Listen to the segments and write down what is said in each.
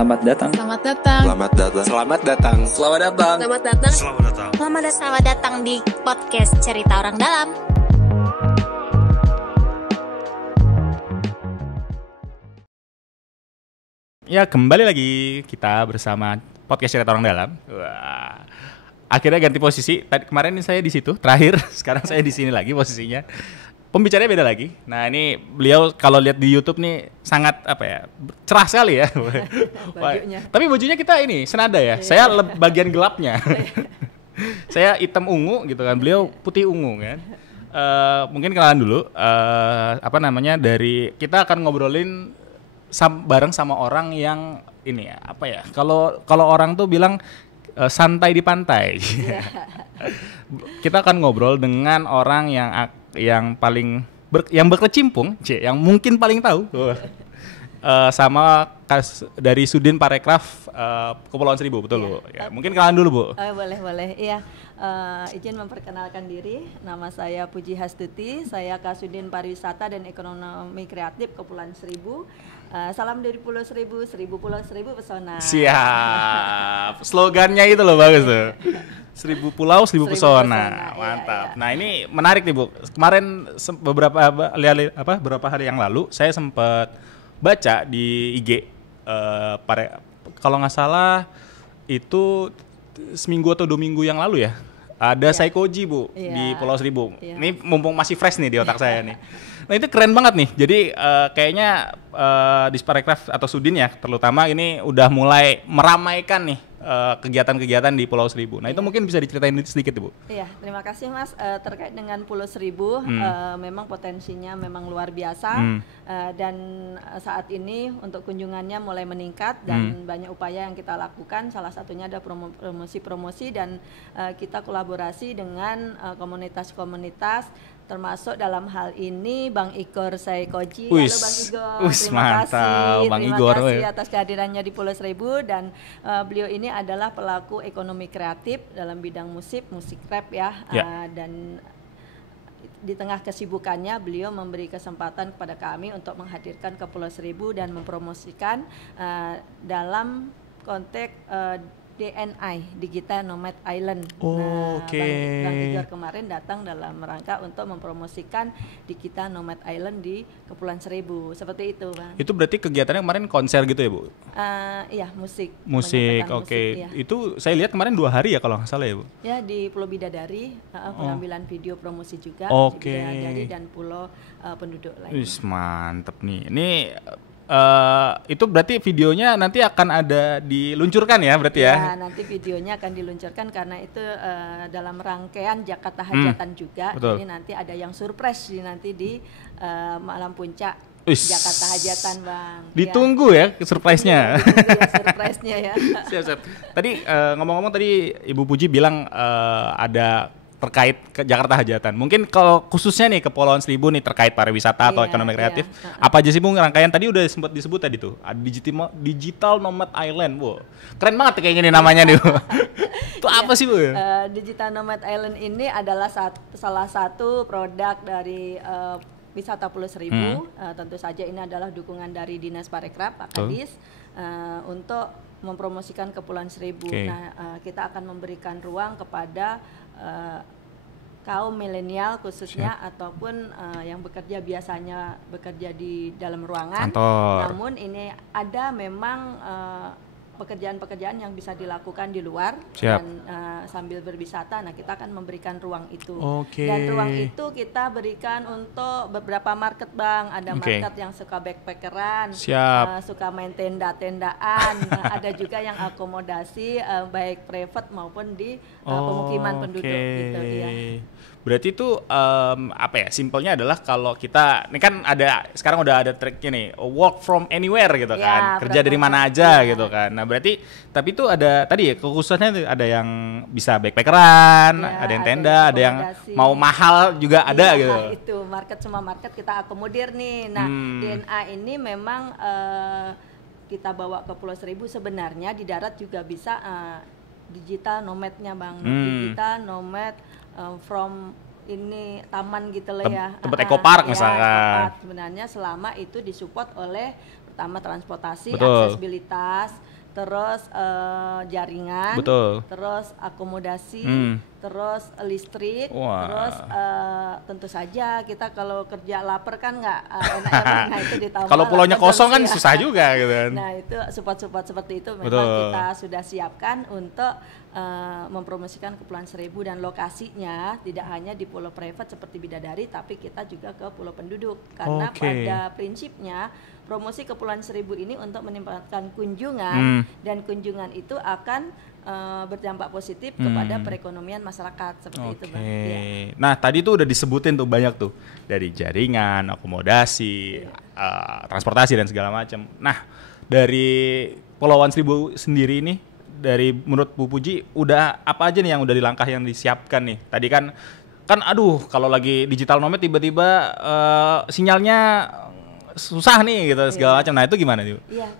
Selamat datang. Selamat datang. Selamat datang. Selamat datang. Selamat datang. Selamat datang. Selamat datang. Selamat datang di podcast Cerita Orang Dalam. Ya, kembali lagi kita bersama podcast Cerita Orang Dalam. Wah. Akhirnya ganti posisi. Kemarin saya di situ terakhir, sekarang saya di sini lagi posisinya. Pembicaranya beda lagi. Nah, ini beliau kalau lihat di YouTube nih sangat cerah sekali ya. Bajunya. Tapi bajunya kita ini senada ya. Saya bagian gelapnya. Saya hitam ungu gitu kan. Beliau putih ungu kan. Mungkin kenalan dulu. Dari kita akan ngobrolin bareng sama orang yang ini ya. Kalau orang tuh bilang santai di pantai. Kita akan ngobrol dengan orang yang paling yang berkecimpung, yang mungkin paling tahu sama dari Sudin Parekraf Kepulauan Seribu, betul Bu? Ya, mungkin kenalan dulu Bu. Boleh. Iya, izin memperkenalkan diri. Nama saya Puji Hastuti. Saya Kasudin Pariwisata dan Ekonomi Kreatif Kepulauan Seribu. Salam dari Pulau Seribu, Seribu Pulau Seribu Pesona. Siap. Slogannya itu loh bagus tuh. 1000 pulau, 1000 pesona. Mantap. Iya. Nah, ini menarik nih, Bu. Kemarin beberapa hari yang lalu saya sempat baca di IG kalau nggak salah itu seminggu atau 2 minggu yang lalu ya. Ada Saikoji Bu di Pulau Seribu. Ini mumpung masih fresh nih di otak saya nih. Nah, itu keren banget nih. Jadi kayaknya di Parekraf atau Sudin ya terutama ini udah mulai meramaikan nih kegiatan-kegiatan di Pulau Seribu. Nah, itu mungkin bisa diceritain sedikit Bu. Iya, terima kasih Mas. Terkait dengan Pulau Seribu, memang potensinya memang luar biasa dan saat ini untuk kunjungannya mulai meningkat dan banyak upaya yang kita lakukan. Salah satunya ada promosi-promosi dan kita kolaborasi dengan komunitas-komunitas. Termasuk dalam hal ini Bang Igor Saikoji. Halo Bang Igor, terima kasih atas kehadirannya di Pulau Seribu dan beliau ini adalah pelaku ekonomi kreatif dalam bidang musik rap ya. Dan di tengah kesibukannya beliau memberi kesempatan kepada kami untuk menghadirkan ke Pulau Seribu dan mempromosikan dalam konteks DNI, Digital Nomad Island. Bang Igor kemarin datang dalam rangka untuk mempromosikan Digital Nomad Island di Kepulauan Seribu. Seperti itu, Bang. Itu berarti kegiatannya kemarin konser gitu ya, Bu? Iya, musik. Oke. Itu saya lihat kemarin 2 hari ya kalau nggak salah ya, Bu? Ya, di Pulau Bidadari, pengambilan video promosi juga Oke. di Bidadari dan Pulau Penduduk lain. Mantep nih. Ini itu berarti videonya nanti akan ada diluncurkan ya berarti ya? Ya, nanti videonya akan diluncurkan karena itu dalam rangkaian Jakarta Hajatan juga. Betul. Jadi nanti ada yang surprise nanti di malam puncak Jakarta Hajatan, Bang. Ditunggu ya surprise-nya. Surprise-nya ya. Siap. Tadi ngomong-ngomong tadi Ibu Puji bilang ada terkait ke Jakarta Hajatan. Mungkin kalau khususnya nih Kepulauan Seribu nih terkait pariwisata atau ekonomi kreatif, apa aja sih Bu rangkaian tadi udah sempat disebut tadi tuh. Ada Digital Nomad Island, Bu. Keren banget kayaknya nih namanya nih, Bu. Itu apa sih, Bu? Digital Nomad Island ini adalah salah satu produk dari wisata Pulau Seribu. Tentu saja ini adalah dukungan dari Dinas Parekraf, Pak Kadis, untuk mempromosikan Kepulauan Seribu. Nah, kita akan memberikan ruang kepada kaum milenial khususnya ataupun yang biasanya bekerja di dalam ruangan. Kantor. Namun ini ada memang pekerjaan-pekerjaan yang bisa dilakukan di luar. Siap. Dan sambil berwisata. Nah, kita akan memberikan ruang itu. Oke. Dan ruang itu kita berikan untuk beberapa market, Bang. Ada market yang suka backpackeran, suka main tenda-tendaan. Ada juga yang akomodasi baik private maupun di pemukiman penduduk gitu ya. Berarti itu simpelnya adalah kalau kita ini kan sekarang udah ada triknya nih, work from anywhere gitu kan, kerja dari mana aja gitu kan. Nah, berarti tapi itu ada tadi ya kekhususannya ada yang bisa backpackeran, ada yang tenda, ada yang mau mahal juga ada gitu. Itu semua market kita akomodir nih. Nah, DNA ini memang kita bawa ke Pulau Seribu. Sebenarnya di darat juga bisa digital nomadnya, Bang. Digital nomad from ini taman gitu loh ya. Tempat ekopark Ya, misalkan. ekopark. Sebenarnya selama itu disupport oleh pertama transportasi, Betul. aksesibilitas, terus jaringan, Betul. terus akomodasi, terus listrik, Wah. terus tentu saja kita kalau kerja lapar kan nggak enak-enak. Nah itu ditambah. Kalau pulaunya kosong kan konsumsi ya. susah juga gitu kan. Nah itu support-support seperti itu memang Betul. kita sudah siapkan untuk mempromosikan Kepulauan Seribu, dan lokasinya tidak hanya di pulau private seperti Bidadari, tapi kita juga ke pulau penduduk karena Oke. pada prinsipnya promosi Kepulauan Seribu ini untuk meningkatkan kunjungan, dan kunjungan itu akan berdampak positif kepada perekonomian masyarakat seperti itu, Bang. Iya. Nah tadi tuh udah disebutin tuh banyak tuh dari jaringan, akomodasi, transportasi dan segala macam. Nah dari Kepulauan Seribu sendiri ini, dari menurut Bu Puji udah apa aja nih yang udah langkah yang disiapkan nih? Tadi kan aduh kalau lagi digital nomad tiba-tiba sinyalnya susah nih gitu segala macam. Nah itu gimana nih? Iya,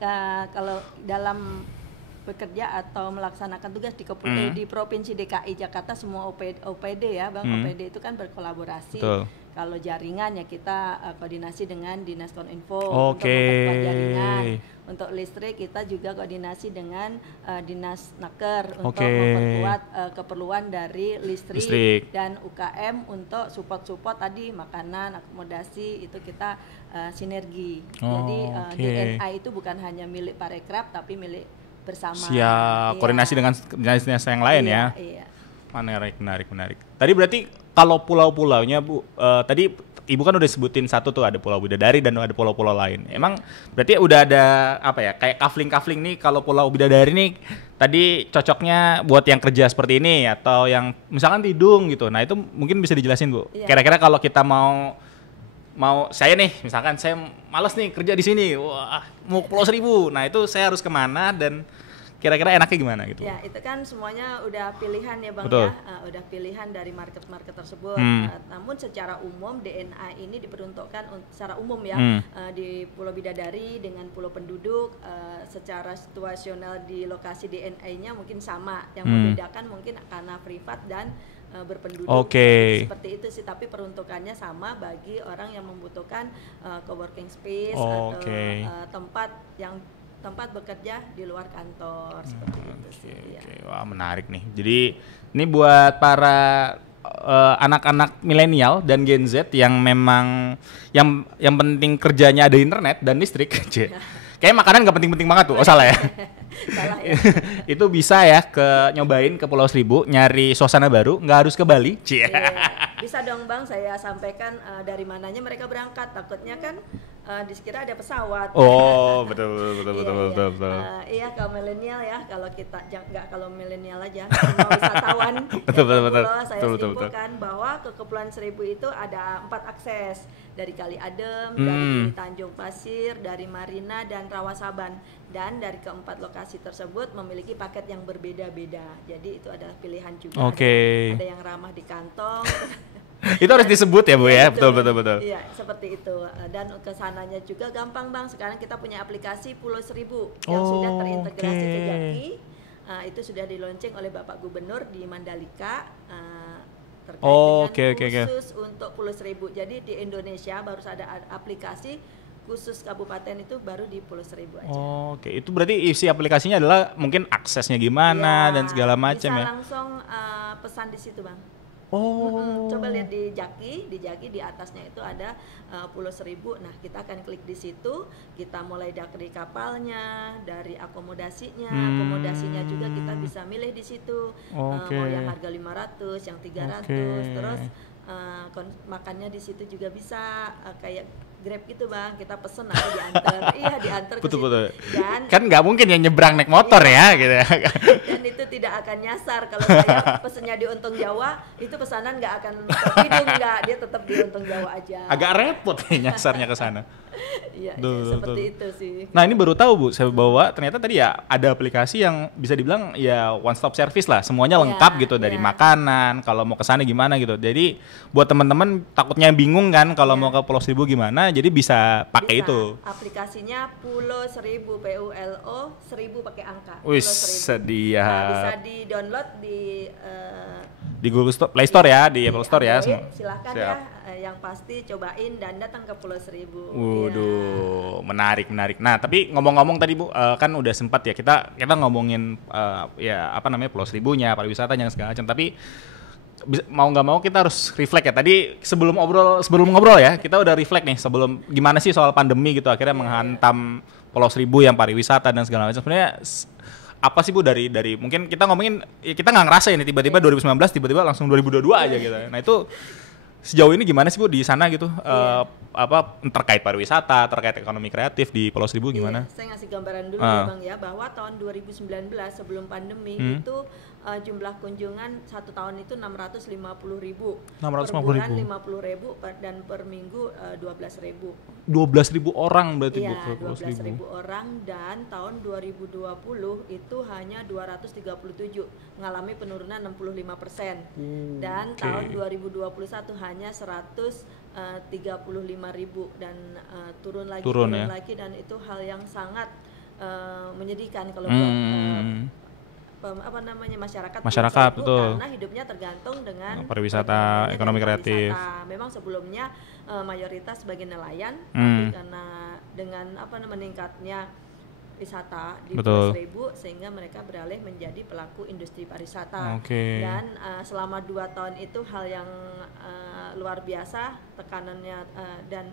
kalau dalam bekerja atau melaksanakan tugas di Provinsi DKI Jakarta, semua OPD ya Bang, OPD itu kan berkolaborasi. Betul. Kalau jaringan ya kita koordinasi dengan Dinas Kominfo Oke. untuk memperkuat jaringan. Untuk listrik kita juga koordinasi dengan Dinas Naker untuk memperkuat keperluan dari listrik. Dan UKM untuk support tadi makanan, akomodasi itu kita sinergi. Jadi DNA itu bukan hanya milik Parekraf tapi milik bersama. Siap, koordinasi dengan dinas yang lain ya. Iya. Menarik. Tadi berarti kalau pulau-pulaunya Bu, tadi Ibu kan udah sebutin satu tuh, ada Pulau Bidadari dan ada pulau-pulau lain. Emang berarti udah ada apa ya, kayak kafling nih kalau Pulau Bidadari nih tadi cocoknya buat yang kerja seperti ini atau yang misalkan Tidung gitu. Nah itu mungkin bisa dijelasin Bu. Iya. Kira-kira kalau kita mau saya nih, misalkan saya males nih kerja di sini, wah mau ke Pulau Seribu. Nah itu saya harus kemana dan kira-kira enaknya gimana gitu? Ya, itu kan semuanya udah pilihan ya Bang. Betul. Ya, udah pilihan dari market tersebut. Namun secara umum DNA ini diperuntukkan secara umum ya di Pulau Bidadari dengan pulau penduduk, secara situasional di lokasi DNA-nya mungkin sama. Yang membedakan mungkin karena privat dan berpenduduk. Seperti itu sih, tapi peruntukannya sama bagi orang yang membutuhkan coworking space atau tempat bekerja di luar kantor seperti itu sih. Wah menarik nih. Jadi ini buat para anak-anak milenial dan Gen Z yang memang yang penting kerjanya ada internet dan listrik. Kayaknya makanan nggak penting-penting banget tuh. Oh salah ya. Salah ya. Itu bisa ya nyobain ke Pulau Seribu, nyari suasana baru, nggak harus ke Bali. Bisa dong Bang, saya sampaikan dari mananya mereka berangkat. Takutnya kan dikira ada pesawat. Oh betul. Iya, kalau milenial ya, kalau kita nggak kalau milenial aja, semua wisatawan. Betul. Saya simpulkan bahwa ke Kepulauan Seribu itu ada 4 akses, dari Kali Adem, dari Tanjung Pasir, dari Marina dan Rawasaban. Dan dari keempat lokasi tersebut memiliki paket yang berbeda-beda. Jadi itu adalah pilihan juga. Ada yang ramah di kantong. Itu harus disebut ya Bu ya, betul. Iya, seperti itu. Dan kesananya juga gampang Bang. Sekarang kita punya aplikasi Pulau Seribu yang sudah terintegrasi ke Jaki. Itu sudah dilaunching oleh Bapak Gubernur di Mandalika. Terkait dengan khusus untuk Pulau Seribu. Jadi di Indonesia baru ada aplikasi khusus kabupaten itu baru di Pulau Seribu aja. Itu berarti isi aplikasinya adalah mungkin aksesnya gimana dan segala macam ya. Bisa langsung pesan di situ Bang. Coba lihat di Jaki di atasnya itu ada Pulau Seribu. Nah, kita akan klik di situ, kita mulai dari kapalnya, dari akomodasinya juga kita bisa milih di situ. Mau yang harga 500, yang 300, terus makannya di situ juga bisa kayak Grab gitu Bang, kita pesen nanti diantar. Iya, diantar ke situ. Betul. Dan kan nggak mungkin ya nyebrang naik motor ya gitu. Dan itu tidak akan nyasar. Kalau saya pesennya di Untung Jawa, itu pesanan nggak akan ke Tidung, nggak, dia tetap di Untung Jawa aja. Agak repot nih nyasarnya ke sana. Iya, Betul, seperti betul. itu sih. Nah ini baru tahu Bu, saya bawa ternyata tadi ya ada aplikasi yang bisa dibilang ya one stop service lah, semuanya Iya, lengkap gitu dari iya. makanan, kalau mau ke sana gimana gitu. Jadi buat teman-teman takutnya bingung kan kalau Iya. mau ke Pulau Seribu gimana, jadi bisa pakai Bisa. itu. Aplikasinya Pulau Seribu, PULO 1000 pakai angka. Wih, Pulau Seribu. sedia. Nah, bisa di-download Di Google Store, Play Store ya, di Apple Store ya. Android. Silahkan Siap. ya, yang pasti cobain dan datang ke Pulau Seribu. Waduh, menarik. Nah, tapi ngomong-ngomong tadi Bu, kan udah sempat ya kita ngomongin ya apa namanya Pulau Seribunya, pariwisatanya segala macam. Tapi mau nggak mau kita harus reflect ya. Tadi sebelum ngobrol ya, kita udah reflect nih sebelum gimana sih soal pandemi gitu akhirnya menghantam Pulau Seribu yang pariwisata dan segala macam. Sebenarnya apa sih Bu dari mungkin kita ngomongin ya kita nggak ngerasa ini tiba-tiba 2019 tiba-tiba langsung 2022 aja gitu. Nah, itu sejauh ini gimana sih Bu di sana gitu? Apa terkait pariwisata, terkait ekonomi kreatif di Pulau Seribu gimana? Iya, saya ngasih gambaran dulu ya Bang ya, bahwa tahun 2019 sebelum pandemi itu jumlah kunjungan satu tahun itu 650.000. 650.000. Per bulan 50.000 dan per minggu 12.000. 12.000 orang berarti Bu Iya, ke Pulau 12.000 orang, dan tahun 2020 itu hanya 237, mengalami penurunan 65%. Dan Oke. tahun 2021 hanya 135.000 dan turun ya. lagi, dan itu hal yang sangat menyedihkan kalau buat masyarakat Masyarakat, Seribu, betul. karena hidupnya tergantung dengan pariwisata, perekonomiannya ekonomi dari kreatif. pariwisata. Memang sebelumnya mayoritas sebagai nelayan, Hmm. tapi karena dengan meningkatnya wisata di Betul. Pulau Seribu, sehingga mereka beralih menjadi pelaku industri pariwisata. Oke. Dan selama 2 tahun itu hal yang luar biasa, tekanannya dan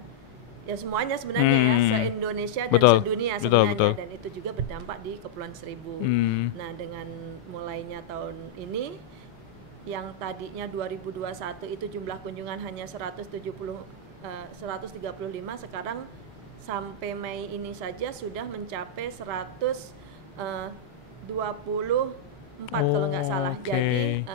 ya semuanya sebenarnya ya, se-Indonesia dan Betul, sedunia betul, sebenarnya, betul. dan itu juga berdampak di Kepulauan Seribu. Nah, dengan mulainya tahun ini yang tadinya 2021 itu jumlah kunjungan hanya 135, sekarang sampai Mei ini saja sudah mencapai 124 kalau nggak salah. Oke. Jadi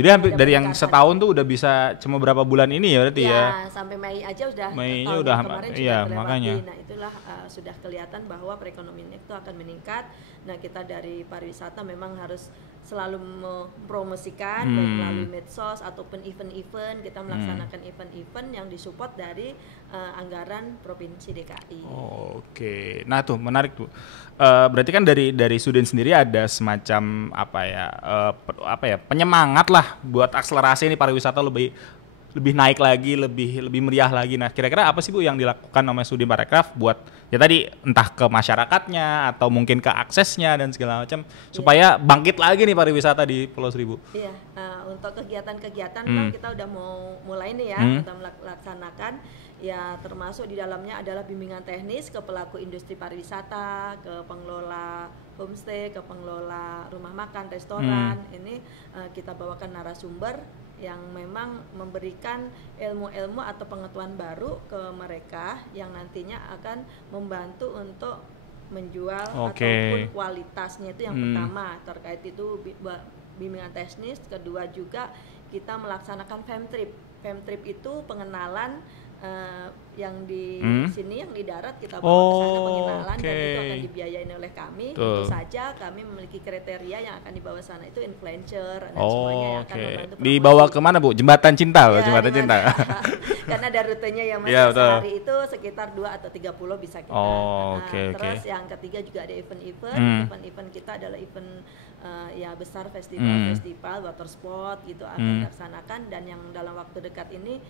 Jadi hampir ada dari yang peningkatan. setahun tuh udah bisa cuma berapa bulan ini ya berarti ya? Sampai Mei aja udah. Mei-nya tahun udah yang kemarin iya, sudah terlewati. makanya. Nah, itulah sudah kelihatan bahwa perekonomian itu akan meningkat. Nah, kita dari pariwisata memang harus selalu mempromosikan baik melalui medsos ataupun event-event. Kita melaksanakan event-event yang disupport dari anggaran Provinsi DKI. Oke, nah tuh menarik tuh. Berarti kan dari Sudin sendiri ada semacam penyemangat lah buat akselerasi ini pariwisata lebih naik lagi, lebih meriah lagi. Nah, kira-kira apa sih Bu yang dilakukan sama Sudin Parekraf buat ya tadi entah ke masyarakatnya atau mungkin ke aksesnya dan segala macam supaya bangkit lagi nih pariwisata di Pulau Seribu? Iya, untuk kegiatan-kegiatan memang kita udah mau mulai nih ya, kita melaksanakan ya, termasuk di dalamnya adalah bimbingan teknis ke pelaku industri pariwisata, ke pengelola homestay, ke pengelola rumah makan, restoran. Ini kita bawakan narasumber yang memang memberikan ilmu-ilmu atau pengetahuan baru ke mereka yang nantinya akan membantu untuk menjual ataupun kualitasnya. Itu yang pertama, terkait itu bimbingan teknis. Kedua juga kita melaksanakan Femtrip. Femtrip itu pengenalan yang di sini, yang di darat kita bawa ke sana pengenalan, dan itu akan dibiayain oleh kami. Tentu saja kami memiliki kriteria yang akan dibawa sana itu influencer dan semuanya yang akan membantu promosi. Dibawa kemana Bu? Jembatan Cinta, Ya, Jembatan Cinta. Karena ada rutenya ya Mas, Iya, betul. sehari itu sekitar 2 atau 3 pulau bisa kita. Terus yang ketiga juga ada event-event kita adalah event ya besar, festival water sport gitu akan dilaksanakan, dan yang dalam waktu dekat ini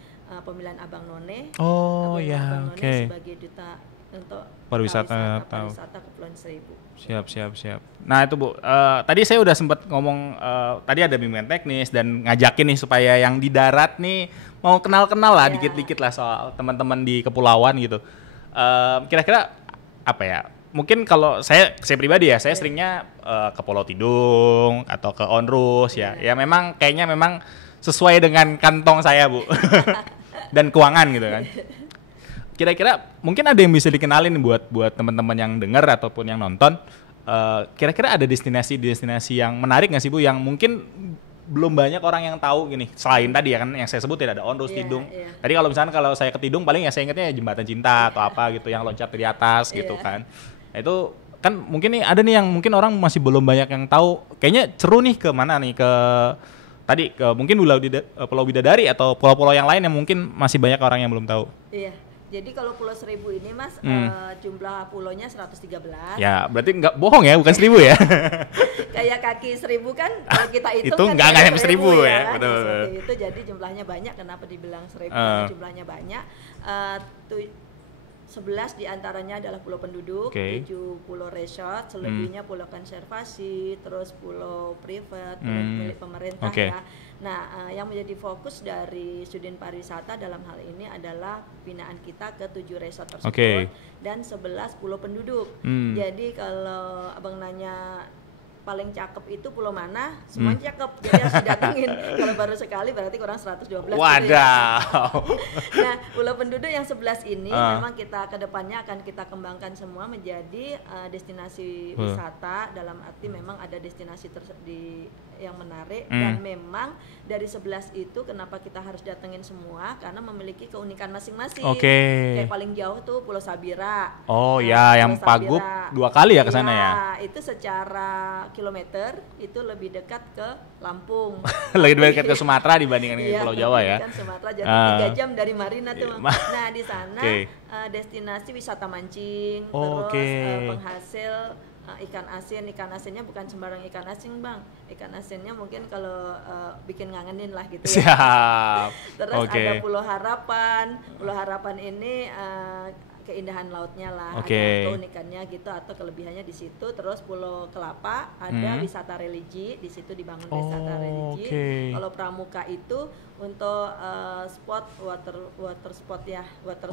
pemilihan Abang None. Abang None sebagai duta untuk pariwisata Kepulauan Seribu. Siap. Nah itu Bu, tadi saya udah sempat ngomong, tadi ada bimbingan teknis dan ngajakin nih supaya yang di darat nih mau kenal-kenal lah dikit-dikit lah soal teman-teman di kepulauan gitu. Kira-kira apa ya? Mungkin kalau saya pribadi ya, saya seringnya ke Pulau Tidung atau ke Onrus ya. Ya memang kayaknya memang sesuai dengan kantong saya Bu. Dan keuangan gitu kan. Kira-kira mungkin ada yang bisa dikenalin buat teman-teman yang dengar ataupun yang nonton. Kira-kira ada destinasi yang menarik nggak sih Bu, yang mungkin belum banyak orang yang tahu gini. Selain tadi ya kan yang saya sebutin ada Onrus, Tidung. Tadi kalau misalnya kalau saya ke Tidung paling ya saya ingatnya Jembatan Cinta atau apa gitu yang loncat dari atas gitu kan. Nah, itu kan mungkin nih ada nih yang mungkin orang masih belum banyak yang tahu. Kayaknya seru nih ke mana nih, ke tadi ke mungkin Pulau Bidadari atau pulau-pulau yang lain yang mungkin masih banyak orang yang belum tahu. Iya. Jadi kalau Pulau Seribu ini Mas jumlah pulaunya 113. Ya, berarti nggak bohong ya, bukan 1.000 ya. Kayak kaki 1.000 kan kalau kita hitung itu kan nggak nyampe 1.000 ya. Kan? Betul. Seperti itu, jadi jumlahnya banyak. Kenapa dibilang 1.000? Karena jumlahnya banyak. 11 diantaranya adalah pulau penduduk, 7 pulau resort, selebihnya pulau konservasi, terus pulau privat, pulau milik pemerintah ya. Nah, yang menjadi fokus dari Sudin Pariwisata dalam hal ini adalah binaan kita ke 7 resort tersebut dan 11 pulau penduduk. Jadi kalau abang nanya paling cakep itu pulau mana, semuanya cakep, jadi harus didatengin. Kalau baru sekali berarti kurang 112. Wadaw. Gitu ya. Nah, pulau penduduk yang 11 ini memang kita kedepannya akan kita kembangkan semua menjadi destinasi wisata, dalam arti memang ada destinasi yang menarik dan memang dari 11 itu kenapa kita harus datengin semua, karena memiliki keunikan masing-masing. Kayak paling jauh tuh Pulau Sabira. Oh ya, yang Pagup 2 kali ya ke sana ya. Itu secara kilometer itu lebih dekat ke Lampung. Lebih dekat ke Sumatera dibandingkan Pulau Jawa ya. Kan Sumatera jadi 3 jam dari Marina tuh. Nah, di sana destinasi wisata mancing, terus penghasil ikan asinnya bukan sembarang ikan asin Bang. Ikan asinnya mungkin kalau bikin ngangenin lah gitu ya. Siap. Terus ada Pulau Harapan. Pulau Harapan ini keindahan lautnya lah, ada keunikannya gitu atau kelebihannya di situ. Terus Pulau Kelapa ada wisata religi, di situ dibangun wisata religi. Kalau Pramuka itu untuk spot water spot ya, itu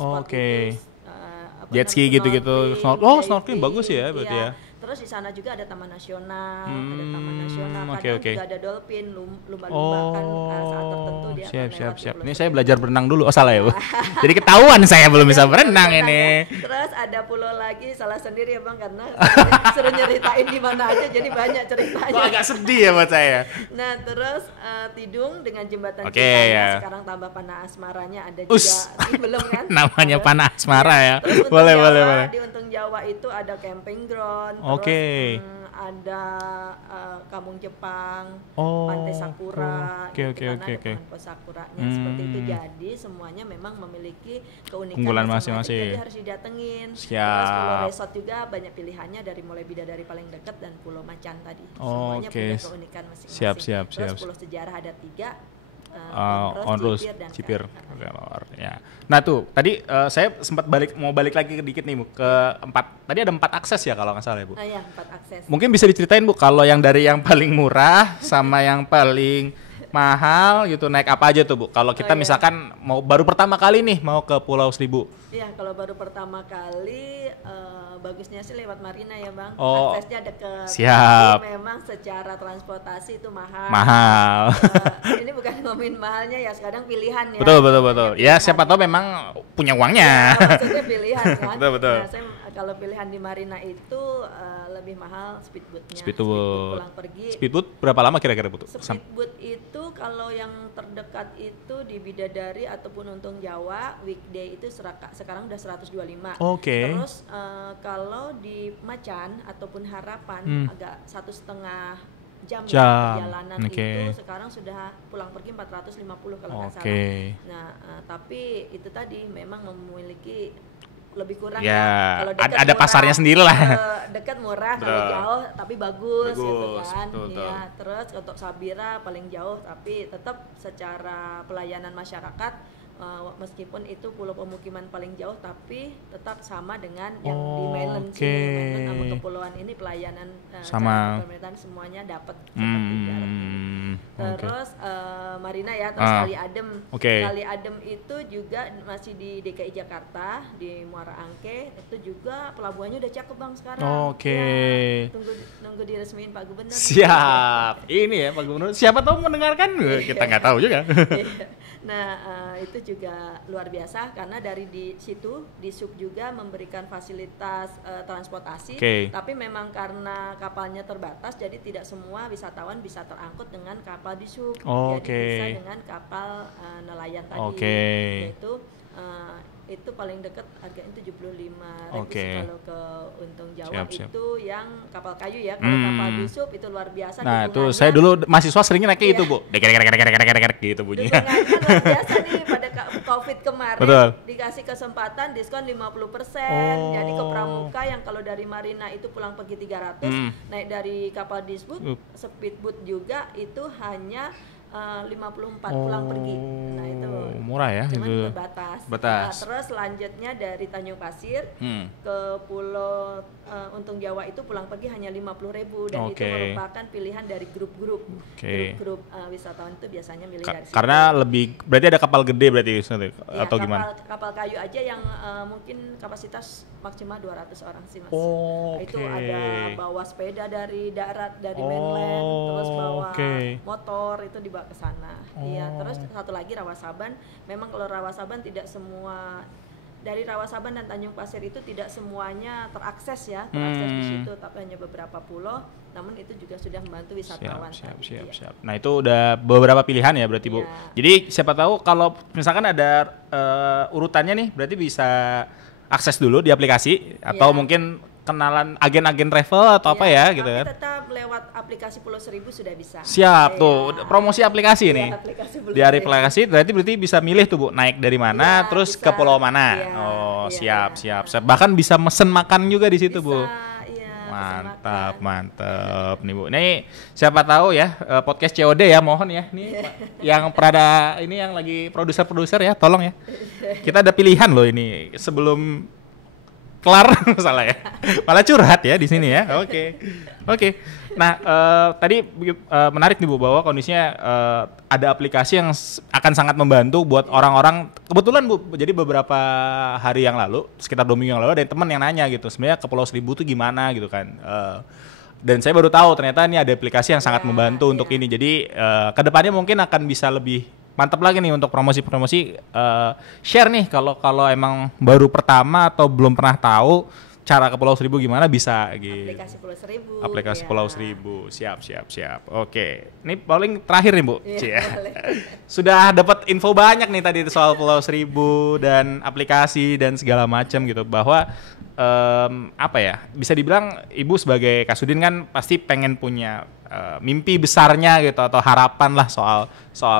jet ski gitu-gitu. Snorkeling bagus ya berarti ya. Terus di sana juga ada taman nasional, kadang juga ada dolphin, lumba-lumba kan saat tertentu dia akan lewat. Siap. Ini saya belajar berenang dulu. Oh salah ya Bu. Jadi ketahuan saya belum bisa berenang ini. Terus ada pulau lagi, salah sendiri ya Bang karena suruh nyeritain di mana aja jadi banyak ceritanya. Kok agak sedih ya buat saya. Nah terus Tidung dengan jembatan Citanya, sekarang tambah Panah Asmaranya ada juga. Belum kan? Namanya Panah Asmara ya. Boleh. Di Untung Jawa itu ada camping ground. Terus ada Kampung Jepang, Pantai Sakura, ada pohon sakuranya seperti itu. Jadi semuanya memang memiliki keunikan masing-masing. Jadi harus didatengin. Terus Pulau Resort juga banyak pilihannya dari mulai Bidadari paling dekat dan Pulau Macan tadi. Semuanya punya keunikan masing-masing. Terus Pulau Sejarah ada 3. Onrus, Cipir. Ya. Nah tuh tadi saya sempat mau balik lagi dikit nih Bu ke 4. Tadi ada 4 akses ya kalau nggak salah ya Bu. Iya 4 akses. Mungkin bisa diceritain Bu kalau yang dari yang paling murah sama yang paling mahal gitu naik apa aja tuh Bu? Kalau kita misalkan mau baru pertama kali nih mau ke Pulau Seribu. Iya kalau baru pertama kali bagusnya sih lewat Marina ya Bang. Aksesnya dekat. Siap. Tapi memang secara transportasi itu mahal. Ini bukan ngomongin mahalnya ya, kadang pilihan ya. Betul. Ya siapa tahu memang punya uangnya. Ya, maksudnya pilihan kan. betul. Nah, saya kalau pilihan di Marina itu lebih mahal speedboatnya. Speedboat pulang pergi. Speedboat berapa lama kira-kira Bu? Speedboat itu kalau yang terdekat itu di Bidadari ataupun Untung Jawa weekday itu sekarang udah 125. Terus kalau di Macan ataupun Harapan agak 1,5 jam. Perjalanan itu sekarang sudah pulang pergi 450 kalau nggak salah. Nah tapi itu tadi memang memiliki lebih kurang ya. Kalau ada murah, pasarnya sendiri lah. Dekat murah, kalau jauh tapi bagus gitu kan. Betul. Ya, terus untuk Sabira paling jauh tapi tetap secara pelayanan masyarakat meskipun itu pulau pemukiman paling jauh tapi tetap sama dengan yang di mainland sini. Mainland kepulauan ini pelayanan sama pemerintahan semuanya dapat Terus Marina ya, terus Kali Adem. Kali Adem itu juga masih di DKI Jakarta di Muara Angke, itu juga pelabuhannya udah cakep Bang sekarang. Ya, nunggu diresmiin Pak Gubernur. Siap. Ini ya Pak Gubernur. Siapa tahu mendengarkan? Kita nggak tahu juga. Nah itu juga luar biasa karena dari di situ di sub juga memberikan fasilitas transportasi, tapi memang karena kapalnya terbatas jadi tidak semua wisatawan bisa terangkut dengan kapal di sub, jadi bisa dengan kapal nelayan tadi, yaitu itu paling dekat harganya 75.000 kalau ke Untung Jawa. Itu yang kapal kayu ya. Kalau kapal di sub itu luar biasa. Nah itu saya dulu mahasiswa seringnya naik itu Bu, gitu bunyinya. Luar biasa nih pada COVID kemarin. Betul. Dikasih kesempatan diskon 50%. Jadi ke Pramuka yang kalau dari Marina itu pulang pergi 300, naik dari kapal disboot, speedboat juga itu hanya 54 pulang pergi. Nah itu murah ya, cuman itu terbatas. Nah, terus selanjutnya dari Tanjung Pasir ke Pulau Untung Jawa itu pulang pergi hanya 50.000 dan itu merupakan pilihan dari grup-grup. Grup-grup wisatawan itu biasanya milih dari situ. Karena lebih berarti ada kapal gede berarti ya, atau gimana? Kapal kayu aja yang mungkin kapasitas maksimal 200 orang sih Mas. Itu ada bawa sepeda dari darat, dari mainland, terus bawa motor itu dibawa ke sana. Iya, terus satu lagi Rawasaban. Memang kalau Rawasaban tidak semua dari Rawasaban dan Tanjung Pasir itu tidak semuanya terakses ya, terakses di situ, tapi hanya beberapa pulau. Namun itu juga sudah membantu wisatawan. Siap. Nah itu udah beberapa pilihan ya berarti Bu. Jadi siapa tahu kalau misalkan ada urutannya nih, berarti bisa akses dulu di aplikasi atau mungkin kenalan agen-agen travel atau apa ya gitu kan. Tetap lewat aplikasi Pulau Seribu sudah bisa. Siap tuh, promosi aplikasi nih. Di aplikasi berarti bisa milih tuh Bu, naik dari mana terus bisa, ke pulau mana. Siap. Bahkan bisa mesen makan juga di situ Bu. Mantap nih Bu. Nih siapa tahu ya podcast COD ya, mohon ya nih yang pernah ini yang lagi produser ya, tolong ya. Kita ada pilihan loh ini sebelum kelar salah ya. Malah curhat ya di sini ya. Oke. Nah, tadi menarik nih Bu bahwa kondisinya ada aplikasi yang akan sangat membantu buat orang-orang. Kebetulan Bu, jadi beberapa hari yang lalu, sekitar 2 minggu yang lalu ada teman yang nanya gitu, sebenarnya ke Pulau Seribu tuh gimana gitu kan. Dan saya baru tahu ternyata ini ada aplikasi yang sangat membantu untuk ini. Jadi kedepannya mungkin akan bisa lebih mantap lagi nih untuk promosi-promosi. Share nih kalau emang baru pertama atau belum pernah tahu cara ke Pulau Seribu gimana bisa gitu. Aplikasi Pulau Seribu. Siap. Oke. Ini paling terakhir nih Bu. Sudah dapat info banyak nih tadi soal Pulau Seribu dan aplikasi dan segala macam gitu, bahwa apa ya, bisa dibilang Ibu sebagai Kasudin kan pasti pengen punya mimpi besarnya gitu atau harapan lah soal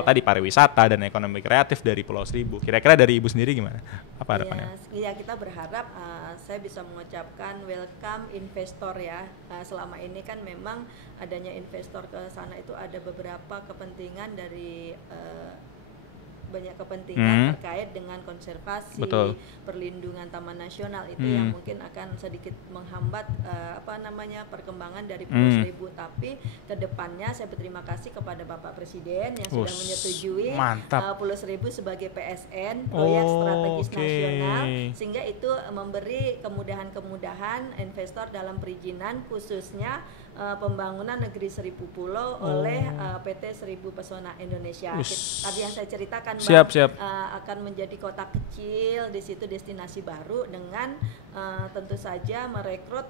tadi pariwisata dan ekonomi kreatif dari Pulau Seribu. Kira-kira dari Ibu sendiri gimana? Apa harapannya? Iya, kita berharap saya bisa mengucapkan welcome investor ya. Selama ini kan memang adanya investor ke sana itu ada beberapa kepentingan dari banyak kepentingan terkait dengan konservasi, perlindungan taman nasional itu yang mungkin akan sedikit menghambat perkembangan dari Pulau Seribu. Tapi kedepannya saya berterima kasih kepada Bapak Presiden yang sudah menyetujui Pulau Seribu sebagai PSN, proyek strategis nasional, sehingga itu memberi kemudahan-kemudahan investor dalam perizinan, khususnya pembangunan negeri 1000 pulau oleh PT Seribu Pesona Indonesia. Tadi yang saya ceritakan akan menjadi kota kecil, di situ destinasi baru dengan tentu saja merekrut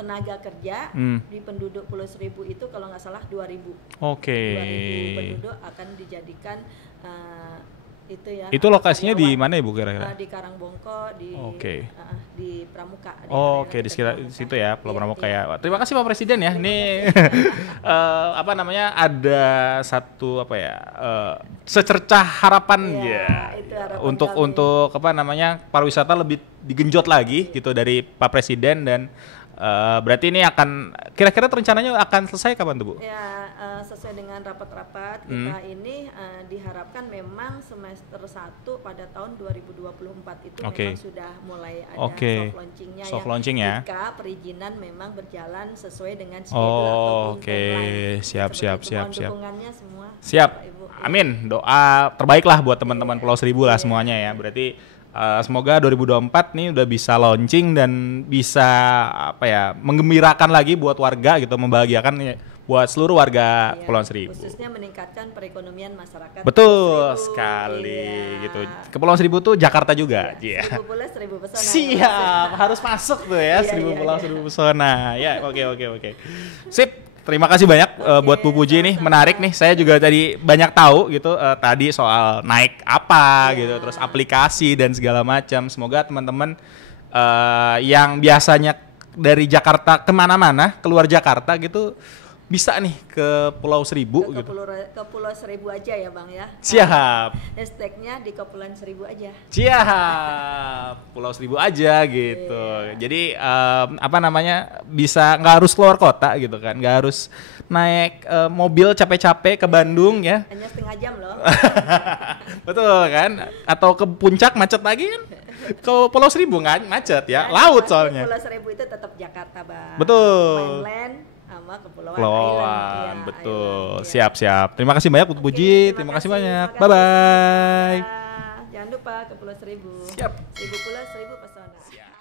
tenaga kerja di penduduk Pulau Seribu itu kalau nggak salah 2.000 penduduk akan dijadikan itu ya. Itu lokasinya di mana Ibu kira-kira? Di Karangbongko, di Pramuka. Di sekitar situ ya, Pulau Pramuka ya. Terima kasih Pak Presiden ya. Ini ada satu secercah harapan untuk pariwisata lebih digenjot lagi gitu dari Pak Presiden, dan berarti ini akan kira-kira rencananya akan selesai kapan tuh Bu? Ya, sesuai dengan rapat-rapat kita ini diharapkan memang semester 1 pada tahun 2024 itu memang sudah mulai ada soft launchingnya jika perizinan memang berjalan sesuai dengan schedule atau timeline. Siap. Dukungannya semua. Siap. Amin. Doa terbaiklah buat teman-teman Pulau Seribu lah semuanya ya. Berarti semoga 2024 nih udah bisa launching dan bisa menggembirakan lagi buat warga gitu, membahagiakan buat seluruh warga Iya, Kepulauan Seribu. khususnya meningkatkan perekonomian masyarakat. Betul Seribu. sekali Iya. gitu. Kepulauan Seribu tuh Jakarta juga. Iya. 1000 pulau 1000 pesona. Siap, harus masuk tuh ya, Iya, 1000 iya, pulau iya. 1000 pesona. Ya, oke. Sip. Terima kasih banyak buat Bu Puji nih, sama-sama. menarik nih. Saya juga tadi banyak tahu gitu tadi soal naik apa Iya. gitu, terus aplikasi dan segala macam. Semoga teman-teman yang biasanya dari Jakarta kemana-mana, keluar Jakarta gitu, bisa nih ke Pulau Seribu Ke gitu. Pulau Seribu aja ya Bang ya. Siap. Hashtagnya di Kepulauan Seribu aja. Siap, Pulau Seribu aja gitu. Jadi apa namanya, bisa nggak harus keluar kota gitu kan, nggak harus naik mobil capek-capek ke Bandung ya. Hanya setengah jam loh. Betul kan? Atau ke puncak macet lagi kan? Ke Pulau Seribu nggak macet ya, laut Pasti soalnya. Pulau Seribu itu tetap Jakarta Bang. Betul. Mainland sama Kepulauan Kepulauan, Island. Iya, betul. island, iya. Siap. Terima kasih banyak Bu Oke, Puji. Terima kasih banyak. terima kasih Bye-bye. semuanya. Jangan lupa ke Pulau Seribu. Siap. 1000 pulau 1000 pesona. Siap.